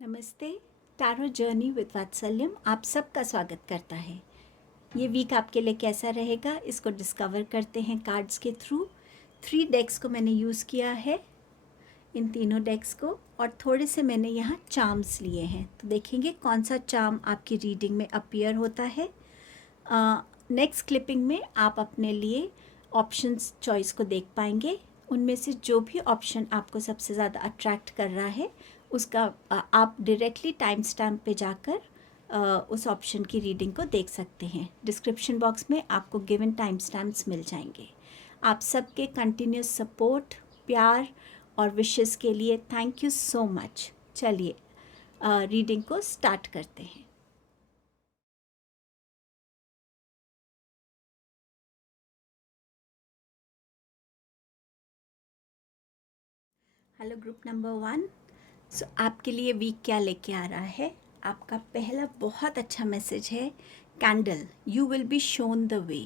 नमस्ते। Tarot journey with वात्सल्यम आप सबका स्वागत करता है। ये वीक आपके लिए कैसा रहेगा इसको डिस्कवर करते हैं कार्ड्स के थ्रू। 3 डेक्स को मैंने यूज़ किया है, इन तीनों डेक्स को, और थोड़े से मैंने यहाँ चार्म्स लिए हैं। तो देखेंगे कौन सा चार्म आपकी रीडिंग में अपीयर होता है। नेक्स्ट क्लिपिंग में आप अपने लिए ऑप्शंस चॉइस को देख पाएंगे। उनमें से जो भी ऑप्शन आपको सबसे ज़्यादा अट्रैक्ट कर रहा है उसका आप डायरेक्टली टाइम स्टैम्प पे जाकर उस ऑप्शन की रीडिंग को देख सकते हैं। डिस्क्रिप्शन बॉक्स में आपको गिवन टाइम स्टैम्प्स मिल जाएंगे। आप सबके कंटिन्यूस सपोर्ट, प्यार और विशेस के लिए थैंक यू सो मच। चलिए रीडिंग को स्टार्ट करते हैं। Hello group number 1। सो आपके लिए वीक क्या लेके आ रहा है? आपका पहला बहुत अच्छा मैसेज है, candle, you will be shown the way.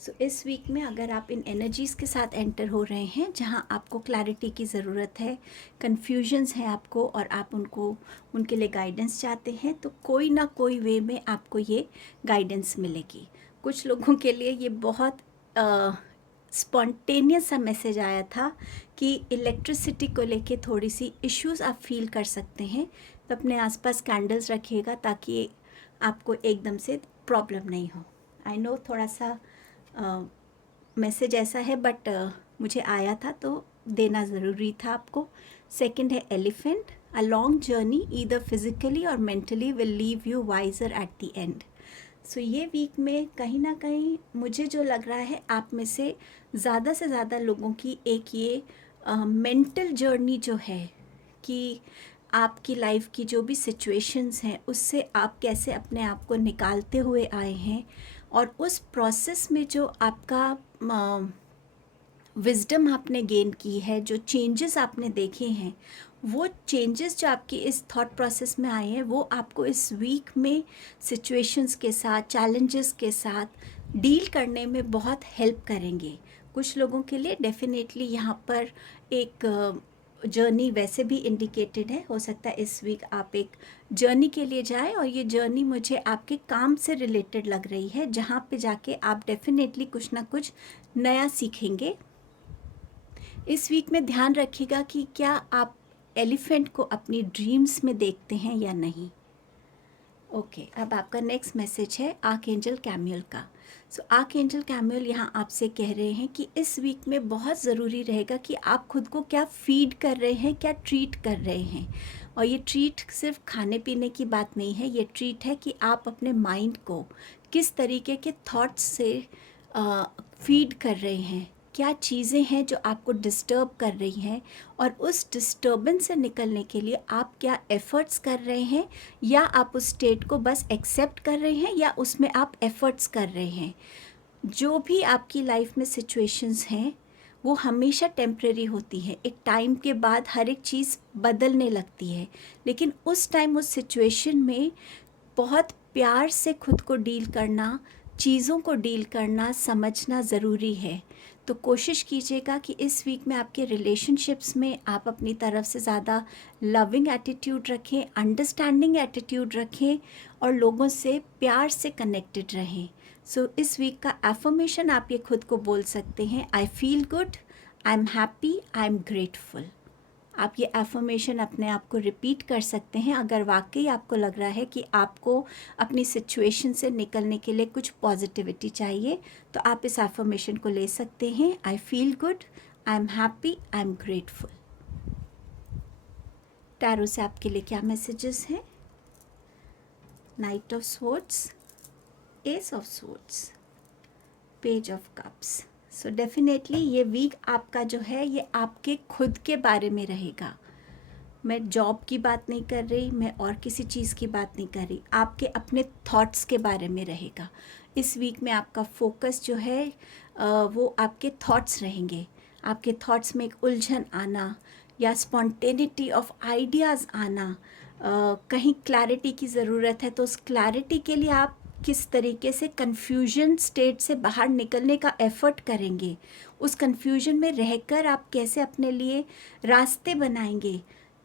So इस वीक में अगर आप इन एनर्जीज़ के साथ एंटर हो रहे हैं जहां आपको क्लैरिटी की ज़रूरत है, कन्फ्यूजन्स हैं आपको और आप उनके लिए गाइडेंस चाहते हैं, तो कोई ना कोई वे में आपको ये गाइडेंस मिलेगी। कुछ लोगों के लिए ये बहुत स्पॉन्टेनियस सा मैसेज आया था कि इलेक्ट्रिसिटी को लेके थोड़ी सी इश्यूज आप फील कर सकते हैं, तो अपने आसपास कैंडल्स रखिएगा ताकि आपको एकदम से प्रॉब्लम नहीं हो। आई नो थोड़ा सा मैसेज ऐसा है, बट मुझे आया था तो देना ज़रूरी था आपको। सेकंड है elephant, a long journey either physically और mentally will leave you wiser at the end. So ये वीक में कहीं ना कहीं मुझे जो लग रहा है आप में से ज़्यादा लोगों की एक ये मेंटल जर्नी जो है कि आपकी लाइफ की जो भी सिचुएशंस हैं उससे आप कैसे अपने आप को निकालते हुए आए हैं, और उस प्रोसेस में जो आपका विजडम आपने गेन की है, जो चेंजेस आपने देखे हैं, वो चेंजेस जो आपकी इस थॉट प्रोसेस में आए हैं वो आपको इस वीक में सिचुएशंस के साथ, चैलेंजेस के साथ डील करने में बहुत हेल्प करेंगे। कुछ लोगों के लिए डेफिनेटली यहाँ पर एक जर्नी वैसे भी इंडिकेटेड है। हो सकता है इस वीक आप एक जर्नी के लिए जाएं, और ये जर्नी मुझे आपके काम से रिलेटेड लग रही है, जहाँ पे जाके आप डेफिनेटली कुछ ना कुछ नया सीखेंगे। इस वीक में ध्यान रखिएगा कि क्या आप एलिफेंट को अपनी ड्रीम्स में देखते हैं या नहीं। ओके, अब आपका नेक्स्ट मैसेज है आर्कएंजल कैमियल का। सो आर्कएंजल कैमियल यहाँ आपसे कह रहे हैं कि इस वीक में बहुत ज़रूरी रहेगा कि आप खुद को क्या फीड कर रहे हैं, क्या ट्रीट कर रहे हैं। और ये ट्रीट सिर्फ खाने पीने की बात नहीं है, ये ट्रीट है कि आप अपने माइंड को किस तरीके के थॉट्स से फीड कर रहे हैं, क्या चीज़ें हैं जो आपको डिस्टर्ब कर रही हैं, और उस डिस्टर्बेंस से निकलने के लिए आप क्या एफ़र्ट्स कर रहे हैं, या आप उस स्टेट को बस एक्सेप्ट कर रहे हैं या उसमें आप एफ़र्ट्स कर रहे हैं। जो भी आपकी लाइफ में सिचुएशंस हैं वो हमेशा टेम्परेरी होती हैं। एक टाइम के बाद हर एक चीज़ बदलने लगती है, लेकिन उस टाइम उस सिचुएशन में बहुत प्यार से खुद को डील करना, चीज़ों को डील करना, समझना ज़रूरी है। तो कोशिश कीजिएगा कि इस वीक में आपके रिलेशनशिप्स में आप अपनी तरफ से ज़्यादा लविंग एटीट्यूड रखें, अंडरस्टैंडिंग एटीट्यूड रखें और लोगों से प्यार से कनेक्टेड रहें। सो इस वीक का एफर्मेशन आप ये खुद को बोल सकते हैं, I feel good, I am happy, I am grateful. आप ये एफर्मेशन अपने आप को रिपीट कर सकते हैं अगर वाकई आपको लग रहा है कि आपको अपनी सिचुएशन से निकलने के लिए कुछ पॉजिटिविटी चाहिए, तो आप इस एफर्मेशन को ले सकते हैं, I feel good, I am happy, I am grateful. Tarot से आपके लिए क्या मैसेजेस हैं? Night of swords, S of swords, page of cups. So definitely ये वीक आपका जो है ये आपके खुद के बारे में रहेगा। मैं जॉब की बात नहीं कर रही, मैं और किसी चीज़ की बात नहीं कर रही, आपके अपने थॉट्स के बारे में रहेगा। इस वीक में आपका फोकस जो है वो आपके थॉट्स रहेंगे। आपके थॉट्स में एक उलझन आना या स्पॉन्टेनिटी ऑफ आइडियाज़ आना, कहीं क्लैरिटी की ज़रूरत है तो उस क्लैरिटी के लिए आप किस तरीके से कन्फ्यूजन स्टेट से बाहर निकलने का एफ़र्ट करेंगे, उस कन्फ्यूजन में रहकर आप कैसे अपने लिए रास्ते बनाएंगे,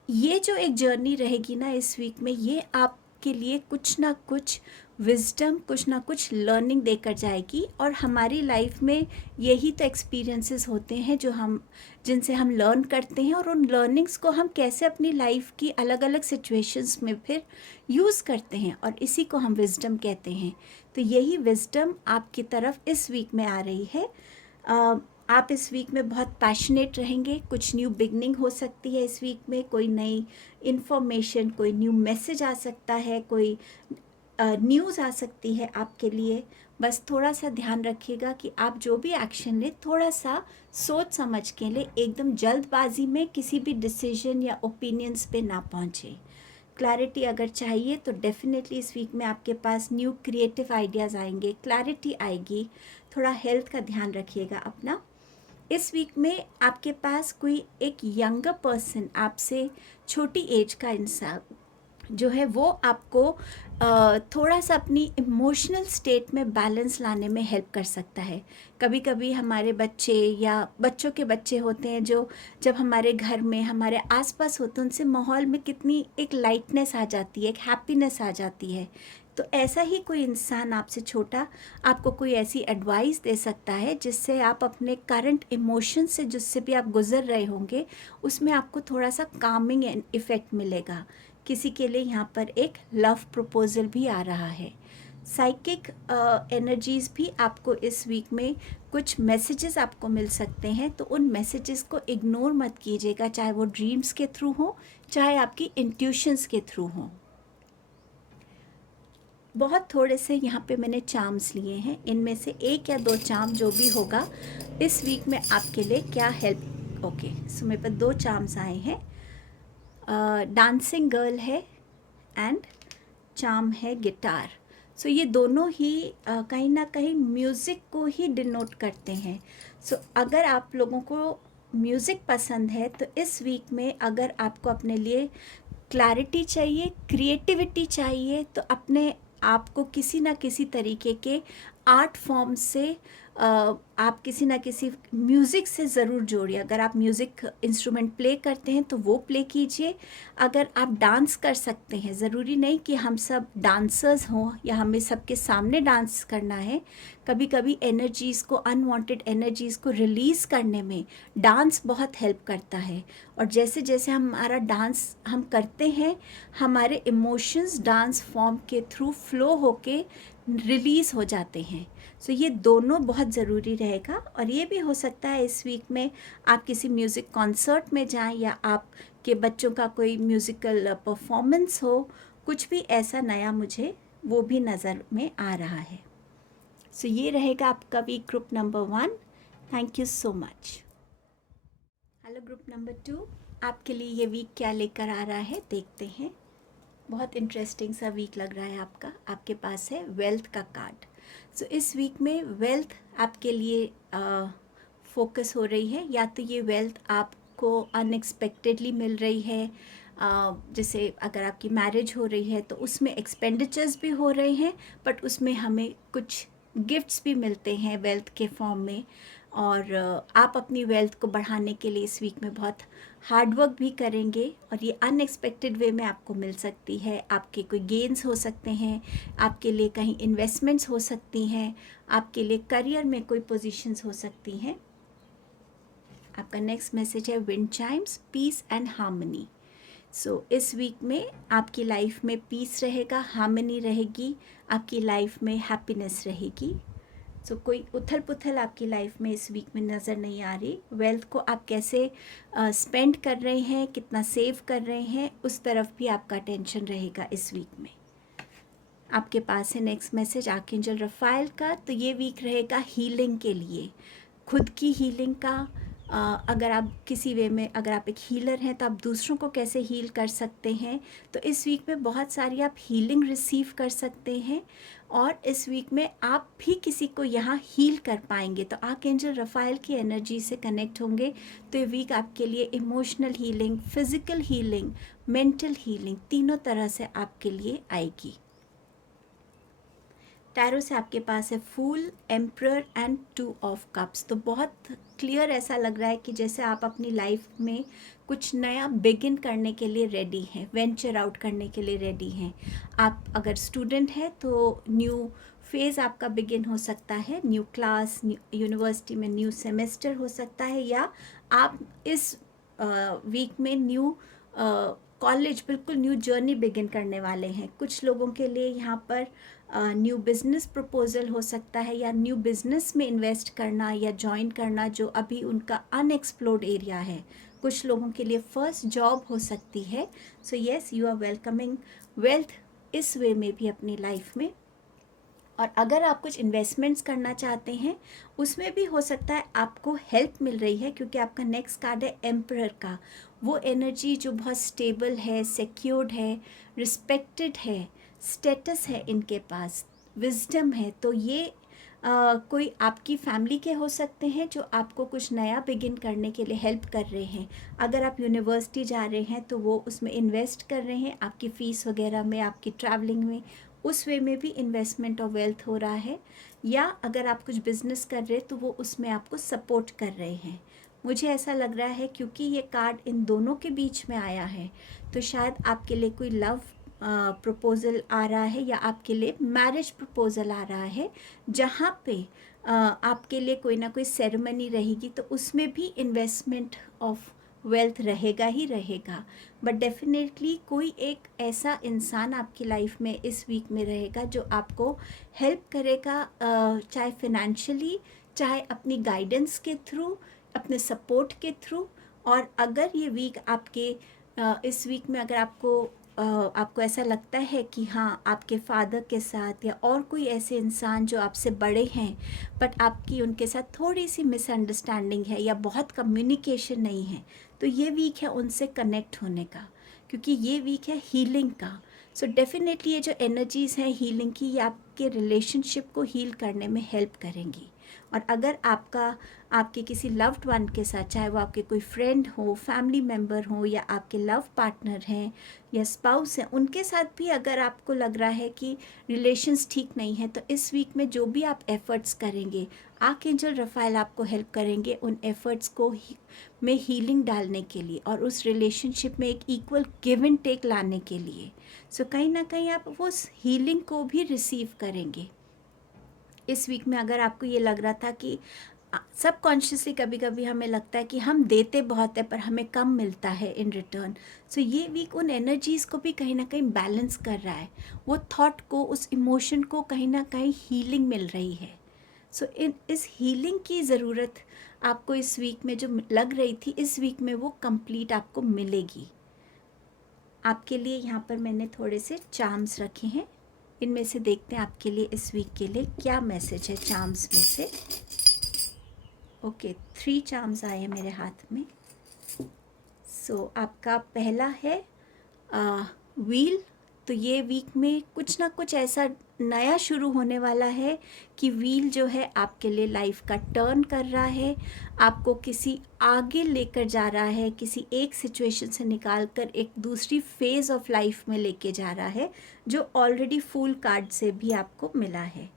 ये जो एक जर्नी रहेगी ना इस वीक में, ये आपके लिए कुछ ना कुछ विजडम, कुछ ना कुछ लर्निंग देकर जाएगी। और हमारी लाइफ में यही तो एक्सपीरियंसेस होते हैं जो हम जिनसे हम लर्न करते हैं, और उन लर्निंग्स को हम कैसे अपनी लाइफ की अलग अलग सिचुएशंस में फिर यूज़ करते हैं, और इसी को हम विजडम कहते हैं। तो यही विजडम आपकी तरफ इस वीक में आ रही है। आप इस वीक में बहुत पैशनेट रहेंगे, कुछ न्यू बिगनिंग हो सकती है इस वीक में, कोई नई इन्फॉर्मेशन, कोई न्यू मैसेज आ सकता है, कोई न्यूज़ आ सकती है आपके लिए। बस थोड़ा सा ध्यान रखिएगा कि आप जो भी एक्शन लें थोड़ा सा सोच समझ के लें, एकदम जल्दबाजी में किसी भी डिसीजन या ओपिनियंस पे ना पहुँचे। क्लैरिटी अगर चाहिए तो डेफिनेटली इस वीक में आपके पास न्यू क्रिएटिव आइडियाज़ आएंगे, क्लैरिटी आएगी। थोड़ा हेल्थ का ध्यान रखिएगा अपना। इस वीक में आपके पास कोई एक यंगर पर्सन, आपसे छोटी एज का इंसान जो है, वो आपको थोड़ा सा अपनी इमोशनल स्टेट में बैलेंस लाने में हेल्प कर सकता है। कभी कभी हमारे बच्चे या बच्चों के बच्चे होते हैं जो जब हमारे घर में हमारे आसपास होते हैं, उनसे माहौल में कितनी एक लाइटनेस आ जाती है, एक हैप्पीनेस आ जाती है। तो ऐसा ही कोई इंसान आपसे छोटा आपको कोई ऐसी एडवाइस दे सकता है जिससे आप अपने करंट इमोशन से, जिससे भी आप गुजर रहे होंगे, उसमें आपको थोड़ा सा कामिंग इफ़ेक्ट मिलेगा। किसी के लिए यहाँ पर एक लव प्रपोजल भी आ रहा है। साइकिक एनर्जीज़ भी आपको इस वीक में कुछ मैसेजेस आपको मिल सकते हैं, तो उन मैसेजेस को इग्नोर मत कीजिएगा, चाहे वो ड्रीम्स के थ्रू हो, चाहे आपकी इंट्यूशंस के थ्रू हो। बहुत थोड़े से यहाँ पे मैंने चार्म्स लिए हैं, इनमें से एक या दो चार्म जो भी होगा इस वीक में आपके लिए क्या हेल्प। ओके, सो मेरे पास दो चार्म्स आए हैं। डांसिंग गर्ल है एंड चार्म है गिटार। सो ये दोनों ही कहीं ना कहीं म्यूज़िक को ही डिनोट करते हैं। सो अगर आप लोगों को म्यूज़िक पसंद है तो इस वीक में अगर आपको अपने लिए क्लैरिटी चाहिए, क्रिएटिविटी चाहिए, तो अपने आप को किसी ना किसी तरीके के आर्ट फॉर्म से आप किसी ना किसी म्यूज़िक से ज़रूर जोड़िए। अगर आप म्यूज़िक इंस्ट्रूमेंट प्ले करते हैं तो वो प्ले कीजिए। अगर आप डांस कर सकते हैं, ज़रूरी नहीं कि हम सब डांसर्स हों या हमें सबके सामने डांस करना है। कभी कभी एनर्जीज़ को, अनवांटेड एनर्जीज़ को रिलीज़ करने में डांस बहुत हेल्प करता है। और जैसे जैसे हमारा डांस हम करते हैं, हमारे इमोशंस डांस फॉर्म के थ्रू फ्लो होके रिलीज़ हो जाते हैं। सो ये दोनों बहुत ज़रूरी रहेगा। और ये भी हो सकता है इस वीक में आप किसी म्यूज़िक कॉन्सर्ट में जाएं, या आपके बच्चों का कोई म्यूज़िकल परफॉर्मेंस हो, कुछ भी ऐसा नया मुझे वो भी नज़र में आ रहा है। सो ये रहेगा आपका week group number 1। Thank you so much. Hello group number 2, आपके लिए ये वीक क्या लेकर आ रहा है देखते हैं। बहुत इंटरेस्टिंग सा वीक लग रहा है आपका। आपके पास है वेल्थ का कार्ड। सो इस वीक में वेल्थ आपके लिए फोकस हो रही है, या तो ये वेल्थ आपको अनएक्सपेक्टेडली मिल रही है। जैसे अगर आपकी मैरिज हो रही है तो उसमें एक्सपेंडिचर्स भी हो रहे हैं, बट उसमें हमें कुछ गिफ्ट्स भी मिलते हैं वेल्थ के फॉर्म में। और आप अपनी वेल्थ को बढ़ाने के लिए इस वीक में बहुत हार्ड वर्क भी करेंगे, और ये अनएक्सपेक्टेड वे में आपको मिल सकती है। आपके कोई गेन्स हो सकते हैं, आपके लिए कहीं इन्वेस्टमेंट्स हो सकती हैं, आपके लिए करियर में कोई पोजीशंस हो सकती हैं। आपका नेक्स्ट मैसेज है wind chimes, peace and harmony. So इस वीक में आपकी लाइफ में पीस रहेगा, हार्मनी रहेगी, आपकी लाइफ में हैप्पीनेस रहेगी। सो कोई उथल पुथल आपकी लाइफ में इस वीक में नज़र नहीं आ रही। वेल्थ को आप कैसे स्पेंड कर रहे हैं, कितना सेव कर रहे हैं, उस तरफ भी आपका अटेंशन रहेगा इस वीक में। आपके पास है नेक्स्ट मैसेज आर्कएंजल रफाइल का। तो ये वीक रहेगा हीलिंग के लिए, खुद की हीलिंग का। अगर आप किसी वे में, अगर आप एक हीलर हैं तो आप दूसरों को कैसे हील कर सकते हैं, तो इस वीक में बहुत सारी आप हीलिंग रिसीव कर सकते हैं। और इस वीक में आप भी किसी को यहाँ हील कर पाएंगे, तो आर्कएंजल रफाइल की एनर्जी से कनेक्ट होंगे। तो ये वीक आपके लिए emotional healing, physical healing, mental healing, तीनों तरह से आपके लिए आएगी। टैरो से आपके पास है फूल, एम्परर एंड 2 ऑफ कप्स। तो बहुत क्लियर ऐसा लग रहा है कि जैसे आप अपनी लाइफ में कुछ नया बिगिन करने के लिए रेडी हैं, वेंचर आउट करने के लिए रेडी हैं। आप अगर स्टूडेंट हैं तो न्यू फेज़ आपका बिगिन हो सकता है, न्यू क्लास, यूनिवर्सिटी में न्यू सेमेस्टर हो सकता है, या आप इस वीक में न्यू कॉलेज, बिल्कुल न्यू जर्नी बिगिन करने वाले हैं। कुछ लोगों के लिए यहाँ पर न्यू बिजनेस प्रपोजल हो सकता है, या न्यू बिजनेस में इन्वेस्ट करना या ज्वाइन करना जो अभी उनका अनएक्सप्लोर्ड एरिया है। कुछ लोगों के लिए फर्स्ट जॉब हो सकती है। So yes, you are welcoming wealth इस वे में भी अपनी लाइफ में। और अगर आप कुछ इन्वेस्टमेंट्स करना चाहते हैं उसमें भी हो सकता है आपको हेल्प मिल रही है, क्योंकि आपका नेक्स्ट कार्ड है एम्परर का। वो एनर्जी जो बहुत स्टेबल है, सिक्योर्ड है, रिस्पेक्टेड है, स्टेटस है इनके पास, विजडम है। तो ये कोई आपकी फैमिली के हो सकते हैं जो आपको कुछ नया बिगिन करने के लिए हेल्प कर रहे हैं। अगर आप यूनिवर्सिटी जा रहे हैं तो वो उसमें इन्वेस्ट कर रहे हैं, आपकी फ़ीस वगैरह में, आपकी ट्रैवलिंग में, उस वे में भी इन्वेस्टमेंट ऑफ वेल्थ हो रहा है। या अगर आप कुछ बिजनेस कर रहे हैं तो वो उसमें आपको सपोर्ट कर रहे हैं। मुझे ऐसा लग रहा है क्योंकि ये कार्ड इन दोनों के बीच में आया है, तो शायद आपके लिए कोई लव प्रपोज़ल आ रहा है, या आपके लिए मैरिज प्रपोज़ल आ रहा है, जहाँ पे आपके लिए कोई ना कोई सेरेमनी रहेगी, तो उसमें भी इन्वेस्टमेंट ऑफ वेल्थ रहेगा ही रहेगा। बट डेफिनेटली कोई एक ऐसा इंसान आपकी लाइफ में इस वीक में रहेगा जो आपको हेल्प करेगा, चाहे फिनेंशियली, चाहे अपनी गाइडेंस के थ्रू, अपने सपोर्ट के थ्रू। और अगर ये वीक आपके इस वीक में अगर आपको ऐसा लगता है कि हाँ, आपके फादर के साथ या और कोई ऐसे इंसान जो आपसे बड़े हैं बट आपकी उनके साथ थोड़ी सी मिसअंडरस्टैंडिंग है या बहुत कम्युनिकेशन नहीं है, तो ये वीक है उनसे कनेक्ट होने का, क्योंकि ये वीक है हीलिंग का। सो डेफिनेटली ये जो एनर्जीज़ हैं हीलिंग की, ये आपके रिलेशनशिप को हील करने में हेल्प करेंगी। और अगर आपके किसी लव्ड वन के साथ, चाहे वो आपके कोई फ्रेंड हो, फैमिली मेम्बर हो, या आपके लव पार्टनर हैं या स्पाउस हैं, उनके साथ भी अगर आपको लग रहा है कि रिलेशंस ठीक नहीं है, तो इस वीक में जो भी आप एफ़र्ट्स करेंगे, आर्कएंजल रफ़ाएल आपको हेल्प करेंगे उन एफ़र्ट्स को में हीलिंग डालने के लिए, और उस रिलेशनशिप में एक इक्वल गिव एंड टेक लाने के लिए। सो कहीं ना कहीं आप वो हीलिंग को भी रिसीव करेंगे इस वीक में। अगर आपको ये लग रहा था कि सब कॉन्शियसली कभी कभी हमें लगता है कि हम देते बहुत है पर हमें कम मिलता है इन रिटर्न, सो ये वीक उन एनर्जीज़ को भी कहीं ना कहीं बैलेंस कर रहा है। वो थॉट को, उस इमोशन को कहीं ना कहीं हीलिंग मिल रही है। सो इस हीलिंग की ज़रूरत आपको इस वीक में जो लग रही थी, इस वीक में वो कंप्लीट आपको मिलेगी। आपके लिए यहाँ पर मैंने थोड़े से चार्म्स रखे हैं, इनमें से देखते हैं आपके लिए इस वीक के लिए क्या मैसेज है चार्म्स में से। ओके, 3 चार्म्स आए हैं मेरे हाथ में। सो आपका पहला है व्हील। तो ये वीक में कुछ ना कुछ ऐसा नया शुरू होने वाला है कि व्हील जो है आपके लिए लाइफ का टर्न कर रहा है, आपको किसी आगे लेकर जा रहा है, किसी एक सिचुएशन से निकाल कर एक दूसरी फेज़ ऑफ लाइफ में लेके जा रहा है, जो ऑलरेडी फूल कार्ड से भी आपको मिला है।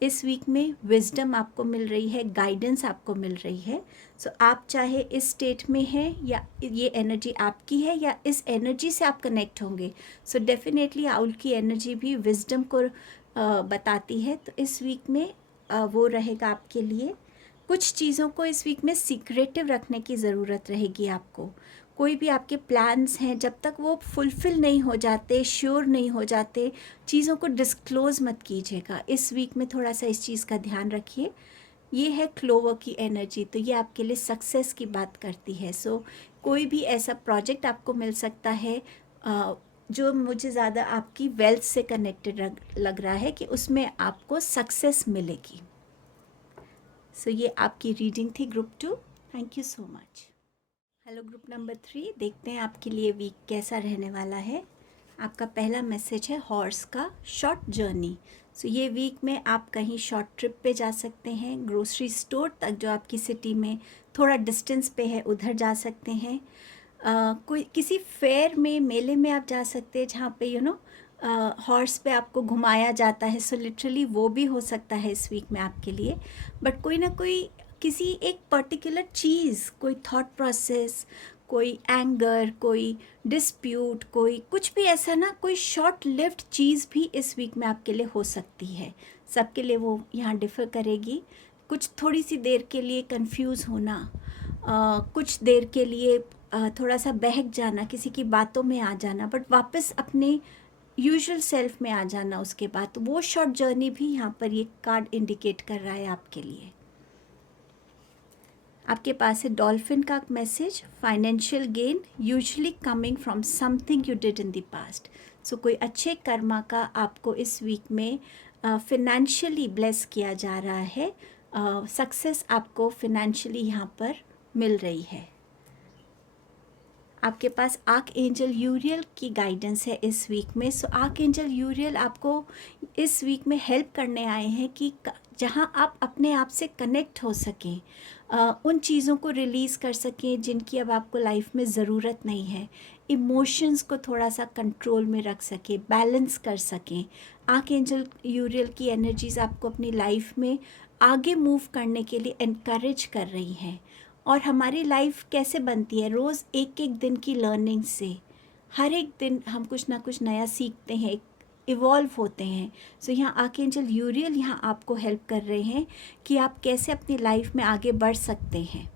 इस वीक में विजडम आपको मिल रही है, गाइडेंस आपको मिल रही है। सो आप चाहे इस स्टेट में हैं या ये एनर्जी आपकी है या इस एनर्जी से आप कनेक्ट होंगे, सो डेफिनेटली आउल की एनर्जी भी विजडम को बताती है। तो इस वीक में वो रहेगा आपके लिए। कुछ चीज़ों को इस वीक में सीक्रेटिव रखने की ज़रूरत रहेगी आपको। कोई भी आपके प्लान्स हैं, जब तक वो फुलफ़िल नहीं हो जाते, श्योर नहीं हो जाते, चीज़ों को डिस्क्लोज़ मत कीजिएगा। इस वीक में थोड़ा सा इस चीज़ का ध्यान रखिए। ये है क्लोवर की एनर्जी, तो ये आपके लिए सक्सेस की बात करती है। सो कोई भी ऐसा प्रोजेक्ट आपको मिल सकता है जो मुझे ज़्यादा आपकी वेल्थ से कनेक्टेड लग रहा है कि उसमें आपको सक्सेस मिलेगी। सो ये आपकी रीडिंग थी group 2। Thank you so much. Hello group number 3, देखते हैं आपके लिए वीक कैसा रहने वाला है। आपका पहला मैसेज है हॉर्स का, शॉर्ट जर्नी। सो ये वीक में आप कहीं शॉर्ट ट्रिप पे जा सकते हैं, ग्रोसरी स्टोर तक जो आपकी सिटी में थोड़ा डिस्टेंस पे है उधर जा सकते हैं। कोई किसी फेयर में, मेले में आप जा सकते हैं जहाँ पे हॉर्स पे आपको घुमाया जाता है, सो लिटरली वो भी हो सकता है इस वीक में आपके लिए। बट कोई ना कोई किसी एक पर्टिकुलर चीज़, कोई थॉट प्रोसेस, कोई एंगर, कोई डिस्प्यूट, कोई कुछ भी ऐसा ना, कोई शॉर्ट लिव्ड चीज़ भी इस वीक में आपके लिए हो सकती है। सबके लिए वो यहाँ डिफ़र करेगी। कुछ थोड़ी सी देर के लिए कंफ्यूज होना, कुछ देर के लिए थोड़ा सा बहक जाना, किसी की बातों में आ जाना, बट वापस अपने यूजुअल सेल्फ में आ जाना उसके बाद। तो वो शॉर्ट जर्नी भी यहाँ पर ये कार्ड इंडिकेट कर रहा है आपके लिए। आपके पास है डॉल्फिन का message, financial gain usually coming from something you did in the past. So कोई अच्छे कर्मा का आपको इस वीक में फिनेंशियली ब्लेस किया जा रहा है, सक्सेस आपको फिनेंशियली यहाँ पर मिल रही है। आपके पास आर्क एंजल यूरियल की गाइडेंस है इस वीक में। सो आर्क एंजल यूरियल आपको इस वीक में हेल्प करने आए हैं कि जहां आप अपने आप से कनेक्ट हो सकें, उन चीज़ों को रिलीज़ कर सकें जिनकी अब आपको लाइफ में ज़रूरत नहीं है, इमोशंस को थोड़ा सा कंट्रोल में रख सकें, बैलेंस कर सकें। आर्क एंजल यूरियल की एनर्जीज़ आपको अपनी लाइफ में आगे मूव करने के लिए इनकरेज कर रही हैं। और हमारी लाइफ कैसे बनती है, रोज़ एक एक दिन की लर्निंग से। हर एक दिन हम कुछ ना कुछ नया सीखते हैं, इवॉल्व होते हैं। सो यहाँ आर्कएंजल यूरियल यहाँ आपको हेल्प कर रहे हैं कि आप कैसे अपनी लाइफ में आगे बढ़ सकते हैं।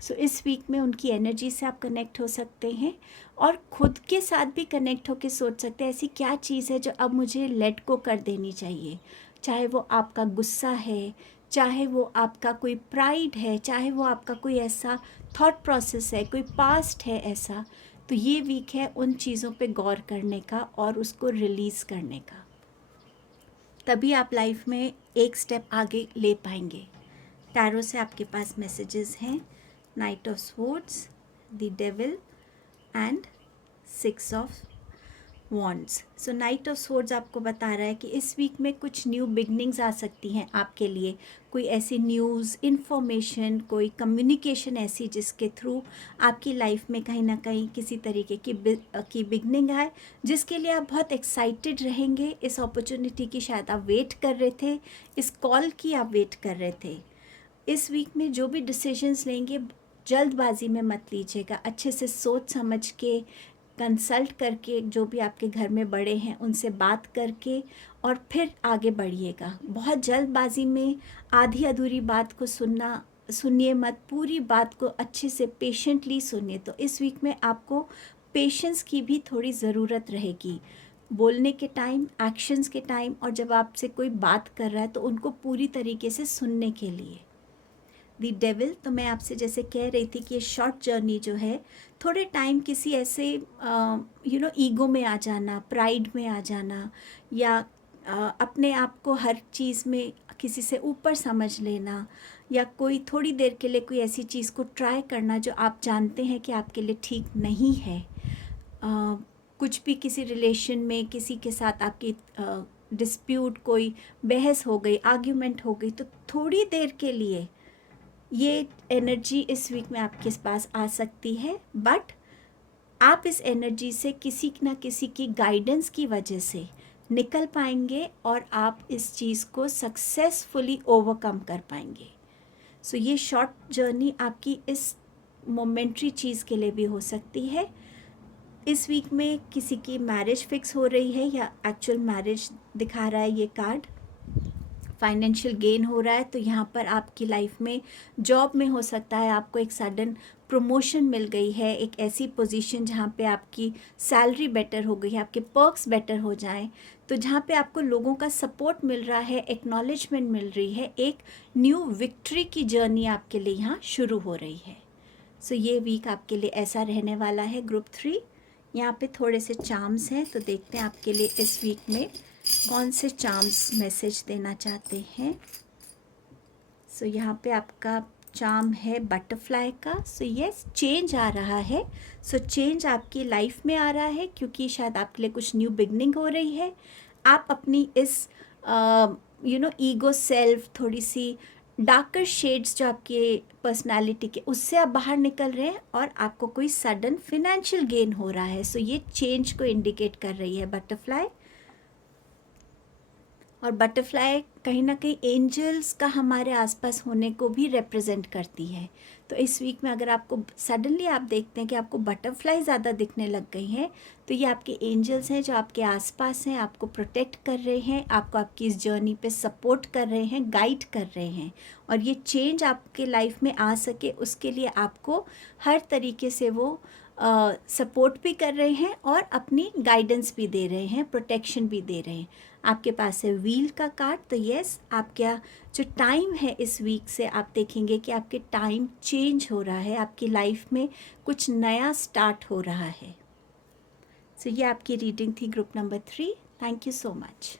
सो इस वीक में उनकी एनर्जी से आप कनेक्ट हो सकते हैं और खुद के साथ भी कनेक्ट होकर सोच सकते हैं ऐसी क्या चीज़ है जो अब मुझे लेट को कर देनी चाहिए। चाहे वो आपका गुस्सा है, चाहे वो आपका कोई प्राइड है, चाहे वो आपका कोई ऐसा थॉट प्रोसेस है, कोई पास्ट है ऐसा। तो ये वीक है उन चीज़ों पे गौर करने का और उसको रिलीज़ करने का। तभी आप लाइफ में एक स्टेप आगे ले पाएंगे। टैरो से आपके पास मैसेजेस हैं, night of swords, the devil and 6 of wands. So night of swords आपको बता रहा है कि इस वीक में कुछ न्यू बिगनिंग्स आ सकती हैं आपके लिए। कोई ऐसी न्यूज़, इन्फॉर्मेशन, कोई कम्युनिकेशन ऐसी जिसके थ्रू आपकी लाइफ में कहीं ना कहीं किसी तरीके की बिगनिंग आए, जिसके लिए आप बहुत एक्साइटेड रहेंगे। इस अपॉर्चुनिटी की शायद आप वेट कर रहे थे, इस कॉल की आप वेट कर रहे थे। इस वीक में जो भी डिसीजंस लेंगे जल्दबाजी में मत लीजिएगा, अच्छे से सोच समझ के, कंसल्ट करके, जो भी आपके घर में बड़े हैं उनसे बात करके और फिर आगे बढ़िएगा। बहुत जल्दबाजी में आधी अधूरी बात को सुनिए मत, पूरी बात को अच्छे से पेशेंटली सुनिए। तो इस वीक में आपको पेशेंस की भी थोड़ी ज़रूरत रहेगी, बोलने के टाइम, एक्शंस के टाइम, और जब आपसे कोई बात कर रहा है तो उनको पूरी तरीके से सुनने के लिए। दी डेविल, तो मैं आपसे जैसे कह रही थी कि ये शॉर्ट जर्नी जो है, थोड़े टाइम किसी ऐसे ईगो में आ जाना, प्राइड में आ जाना, या अपने आप को हर चीज़ में किसी से ऊपर समझ लेना, या कोई थोड़ी देर के लिए कोई ऐसी चीज़ को ट्राई करना जो आप जानते हैं कि आपके लिए ठीक नहीं है। कुछ भी किसी रिलेशन में किसी के साथ आपकी डिस्प्यूट, कोई बहस हो गई, आर्ग्यूमेंट हो गई, तो थोड़ी देर के लिए ये एनर्जी इस वीक में आपके पास आ सकती है। बट आप इस एनर्जी से किसी न किसी की गाइडेंस की वजह से निकल पाएंगे और आप इस चीज़ को सक्सेसफुली ओवरकम कर पाएंगे। सो ये शॉर्ट जर्नी आपकी इस मोमेंट्री चीज़ के लिए भी हो सकती है। इस वीक में किसी की मैरिज फिक्स हो रही है या एक्चुअल मैरिज दिखा रहा है ये कार्ड। फाइनेंशियल गेन हो रहा है, तो यहाँ पर आपकी लाइफ में जॉब में हो सकता है आपको एक सडन प्रमोशन मिल गई है, एक ऐसी पोजीशन जहाँ पे आपकी सैलरी बेटर हो गई है, आपके पर्क्स बेटर हो जाएं, तो जहाँ पे आपको लोगों का सपोर्ट मिल रहा है, एक्नॉलेजमेंट मिल रही है, एक न्यू विक्ट्री की जर्नी आपके लिए यहाँ शुरू हो रही है। सो ये वीक आपके लिए ऐसा रहने वाला है। ग्रुप 3 यहाँ पे थोड़े से चार्म्स हैं, तो देखते हैं आपके लिए इस वीक में कौन से चार्म्स मैसेज देना चाहते हैं। सो यहाँ पे आपका चार्म है बटरफ्लाई का। सो यस, चेंज आ रहा है। सो चेंज आपकी लाइफ में आ रहा है क्योंकि शायद आपके लिए कुछ न्यू बिगनिंग हो रही है। आप अपनी इस ईगो सेल्फ, थोड़ी सी डार्कर शेड्स जो आपके पर्सनालिटी के, उससे आप बाहर निकल रहे हैं और आपको कोई सडन फिनेंशियल गेन हो रहा है। सो ये चेंज को इंडिकेट कर रही है बटरफ्लाई। और बटरफ्लाई कहीं ना कहीं एंजल्स का हमारे आसपास होने को भी रिप्रेजेंट करती है। तो इस वीक में अगर आपको सडनली आप देखते हैं कि आपको बटरफ्लाई ज़्यादा दिखने लग गई हैं, तो ये आपके एंजल्स हैं जो आपके आसपास हैं, आपको प्रोटेक्ट कर रहे हैं, आपको आपकी इस जर्नी पे सपोर्ट कर रहे हैं, गाइड कर रहे हैं। और ये चेंज आपके लाइफ में आ सके उसके लिए आपको हर तरीके से वो सपोर्ट भी कर रहे हैं और अपनी गाइडेंस भी दे रहे हैं, प्रोटेक्शन भी दे रहे हैं। आपके पास है व्हील का कार्ड, तो यस आपका जो टाइम है इस वीक से आप देखेंगे कि आपके टाइम चेंज हो रहा है, आपकी लाइफ में कुछ नया स्टार्ट हो रहा है। सो ये आपकी रीडिंग थी group number 3। Thank you so much.